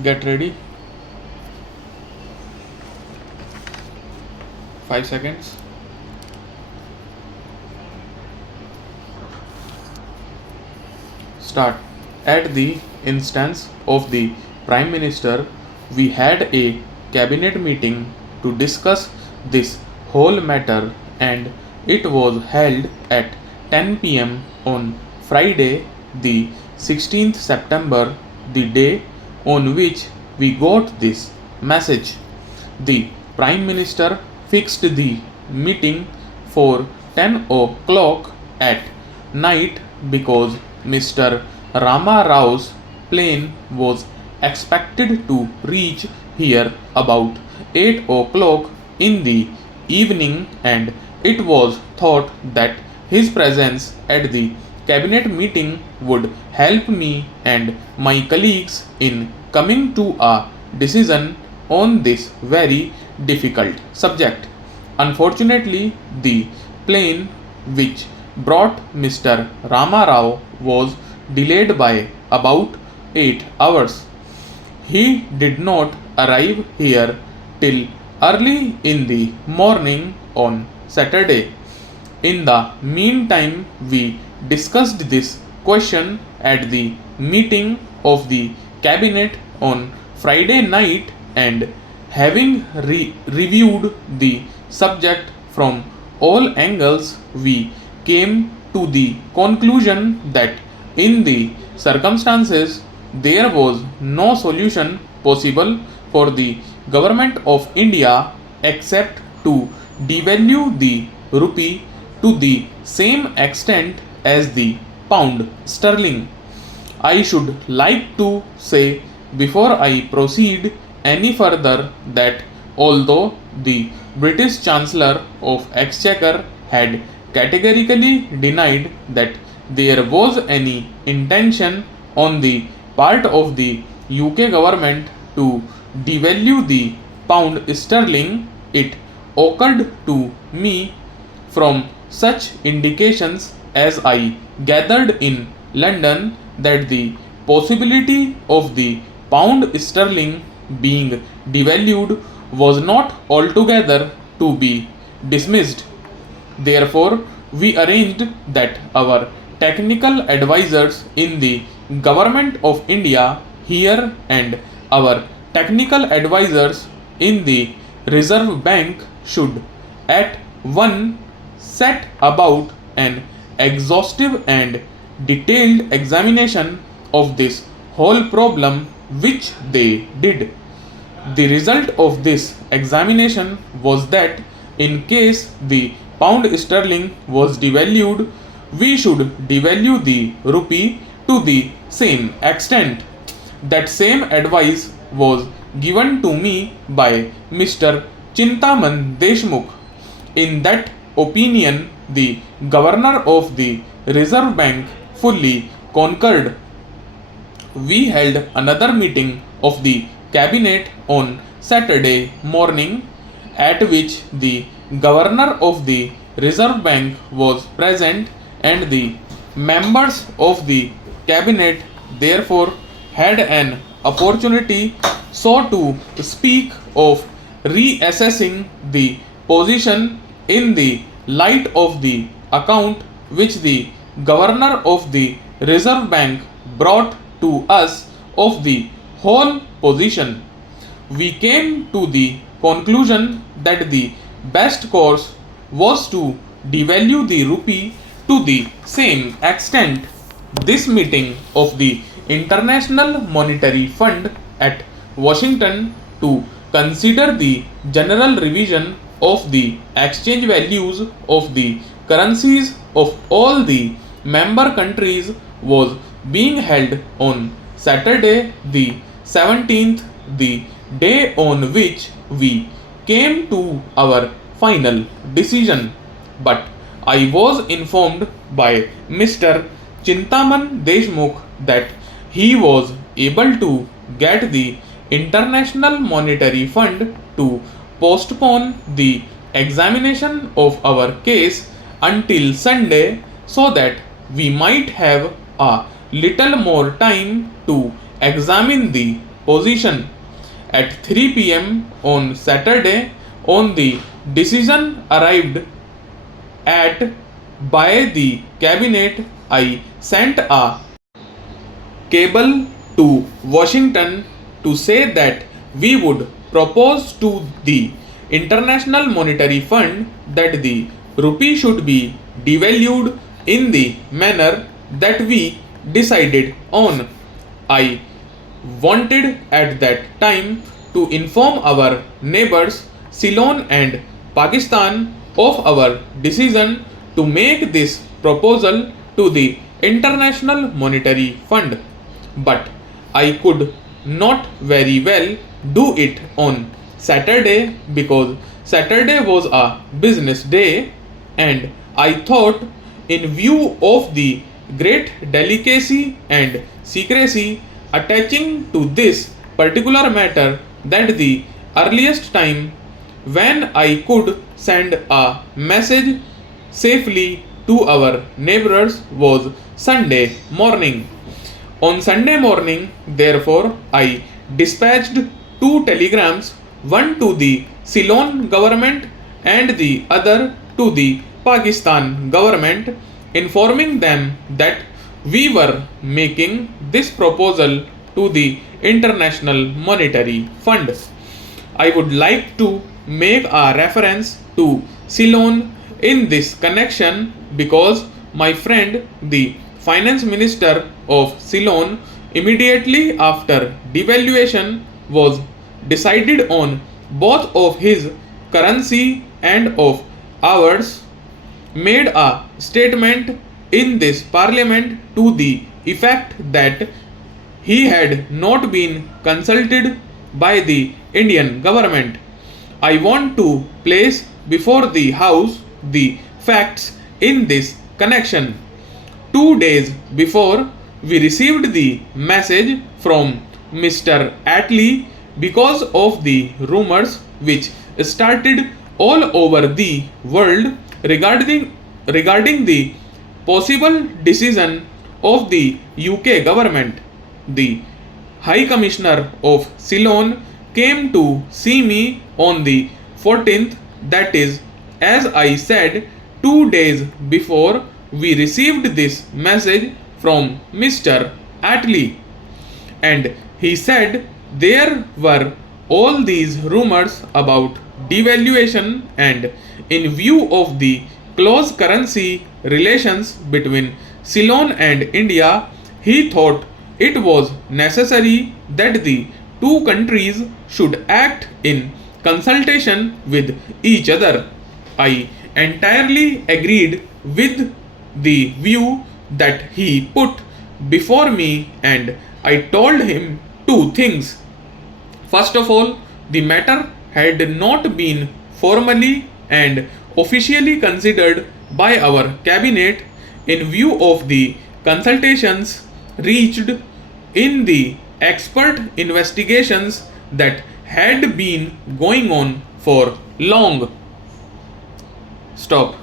Get ready. 5 seconds. Start. At the instance of the Prime Minister, we had a cabinet meeting to discuss this whole matter, and it was held at 10 pm on Friday, the 16th September, the day on which we got this message. The Prime Minister fixed the meeting for 10 o'clock at night because Mr. Rama Rao's plane was expected to reach here about 8 o'clock in the evening, and it was thought that his presence at the cabinet meeting would help me and my colleagues in coming to a decision on this very difficult subject. Unfortunately, the plane which brought Mr. Rama Rao was delayed by about 8 hours. He did not arrive here till early in the morning on Saturday. In the meantime, we discussed this question at the meeting of the cabinet on Friday night, and having reviewed the subject from all angles, we came to the conclusion that in the circumstances there was no solution possible for the government of India except to devalue the rupee to the same extent as the pound sterling. I should like to say before I proceed any further that although the British Chancellor of Exchequer had categorically denied that there was any intention on the part of the UK government to devalue the pound sterling, it occurred to me from such indications as I gathered in London that the possibility of the pound sterling being devalued was not altogether to be dismissed. Therefore, we arranged that our technical advisors in the Government of India here and our technical advisors in the Reserve Bank should at one set about an exhaustive and detailed examination of this whole problem, which they did. The result of this examination was that in case the pound sterling was devalued, we should devalue the rupee to the same extent. That same advice was given to me by Mr. Chintaman Deshmukh. In that opinion, the governor of the Reserve Bank fully concurred. We held another meeting of the cabinet on Saturday morning, at which the governor of the Reserve Bank was present, and the members of the cabinet therefore had an opportunity so to speak of reassessing the position in the light of the account which the governor of the Reserve Bank brought to us of the whole position. We came to the conclusion that the best course was to devalue the rupee to the same extent. This meeting of the International Monetary Fund at Washington to consider the general revision of the exchange values of the currencies of all the member countries was being held on Saturday the 17th, the day on which we came to our final decision. But I was informed by Mr. Chintaman Deshmukh that he was able to get the International Monetary Fund to postpone the examination of our case until Sunday so that we might have a little more time to examine the position. At 3 p.m. on Saturday, on the decision arrived at by the cabinet, I sent a cable to Washington to say that we would propose to the International Monetary Fund that the rupee should be devalued in the manner that we decided on. I wanted at that time to inform our neighbors Ceylon and Pakistan of our decision to make this proposal to the International Monetary Fund. But I could not very well do it on Saturday because Saturday was a business day, and I thought, in view of the great delicacy and secrecy attaching to this particular matter, that the earliest time when I could send a message safely to our neighbors was Sunday morning. On Sunday morning, therefore, I dispatched two telegrams, one to the Ceylon government and the other to the Pakistan government, informing them that we were making this proposal to the International Monetary Fund. I would like to make a reference to Ceylon in this connection because my friend, the finance minister of Ceylon, immediately after devaluation was decided on both of his currency and of ours, made a statement in this parliament to the effect that he had not been consulted by the Indian government. I want to place before the House the facts in this connection. 2 days before we received the message from Mr. Attlee because of the rumors which started all over the world regarding the possible decision of the UK government. The High Commissioner of Ceylon came to see me on the 14th, that is, as I said, 2 days before we received this message from Mr. Attlee, and he said there were all these rumors about devaluation, and in view of the close currency relations between Ceylon and India, he thought it was necessary that the two countries should act in consultation with each other. I entirely agreed with the view that he put before me, and I told him two things. First of all, the matter had not been formally and officially considered by our cabinet in view of the consultations reached in the expert investigations that had been going on for long. Stop.